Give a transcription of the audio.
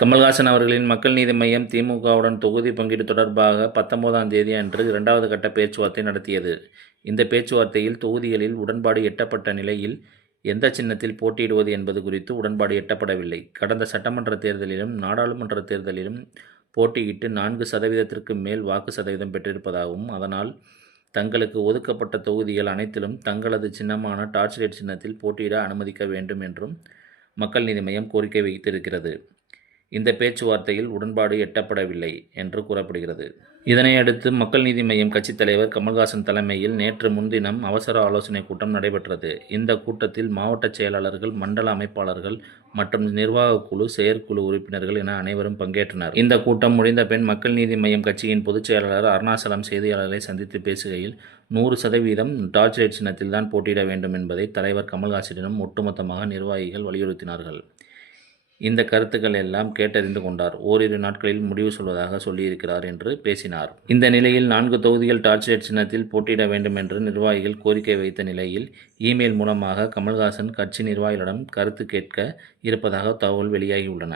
கமல்ஹாசன் அவர்களின் மக்கள் நீதி மய்யம் திமுகவுடன் தொகுதி பங்கீடு தொடர்பாக 19ஆம் தேதி அன்று 2வது கட்ட பேச்சுவார்த்தை நடத்தியது. இந்த பேச்சுவார்த்தையில் தொகுதிகளில் உடன்பாடு எட்டப்பட்ட நிலையில் எந்த சின்னத்தில் போட்டியிடுவது என்பது குறித்து உடன்பாடு எட்டப்படவில்லை. கடந்த சட்டமன்ற தேர்தலிலும் நாடாளுமன்ற தேர்தலிலும் போட்டியிட்டு 4% மேல் வாக்கு சதவீதம் பெற்றிருப்பதாகவும், அதனால் தங்களுக்கு ஒதுக்கப்பட்ட தொகுதிகள் அனைத்திலும் தங்களது சின்னமான டார்ச் லைட் சின்னத்தில் போட்டியிட அனுமதிக்க வேண்டும் என்றும் மக்கள் நீதி மய்யம் கோரிக்கை வைத்திருக்கிறது. இந்த பேச்சுவார்த்தையில் உடன்பாடு எட்டப்படவில்லை என்று கூறப்படுகிறது. இதனையடுத்து மக்கள் நீதி மய்யம் கட்சித் தலைவர் கமல்ஹாசன் தலைமையில் நேற்று முன்தினம் அவசர ஆலோசனைக் கூட்டம் நடைபெற்றது. இந்த கூட்டத்தில் மாவட்ட செயலாளர்கள், மண்டல அமைப்பாளர்கள் மற்றும் நிர்வாகக் குழு, செயற்குழு உறுப்பினர்கள் என அனைவரும் பங்கேற்றனர். இந்த கூட்டம் முடிந்த பின் மக்கள் நீதி மய்யம் கட்சியின் பொதுச் செயலாளர் அருணாசலம் செய்தியாளர்களை சந்தித்து பேசுகையில், 100% டார்ச் லைட் சின்னத்தில் தான் போட்டியிட வேண்டும் என்பதை தலைவர் கமல்ஹாசனிடம் ஒட்டுமொத்தமாக நிர்வாகிகள் வலியுறுத்தினார்கள். இந்த கருத்துக்கள் எல்லாம் கேட்டறிந்து கொண்டார். ஓரிரு நாட்களில் முடிவு சொல்வதாக சொல்லியிருக்கிறார் என்று பேசினார். இந்த நிலையில் 4 தொகுதிகள் டார்ச் லைட் சின்னத்தில் போட்டியிட வேண்டும் என்று நிர்வாகிகள் கோரிக்கை வைத்த நிலையில் இமெயில் மூலமாக கமல்ஹாசன் கட்சி நிர்வாகிகளிடம் கருத்து கேட்க இருப்பதாக தகவல் வெளியாகியுள்ளன.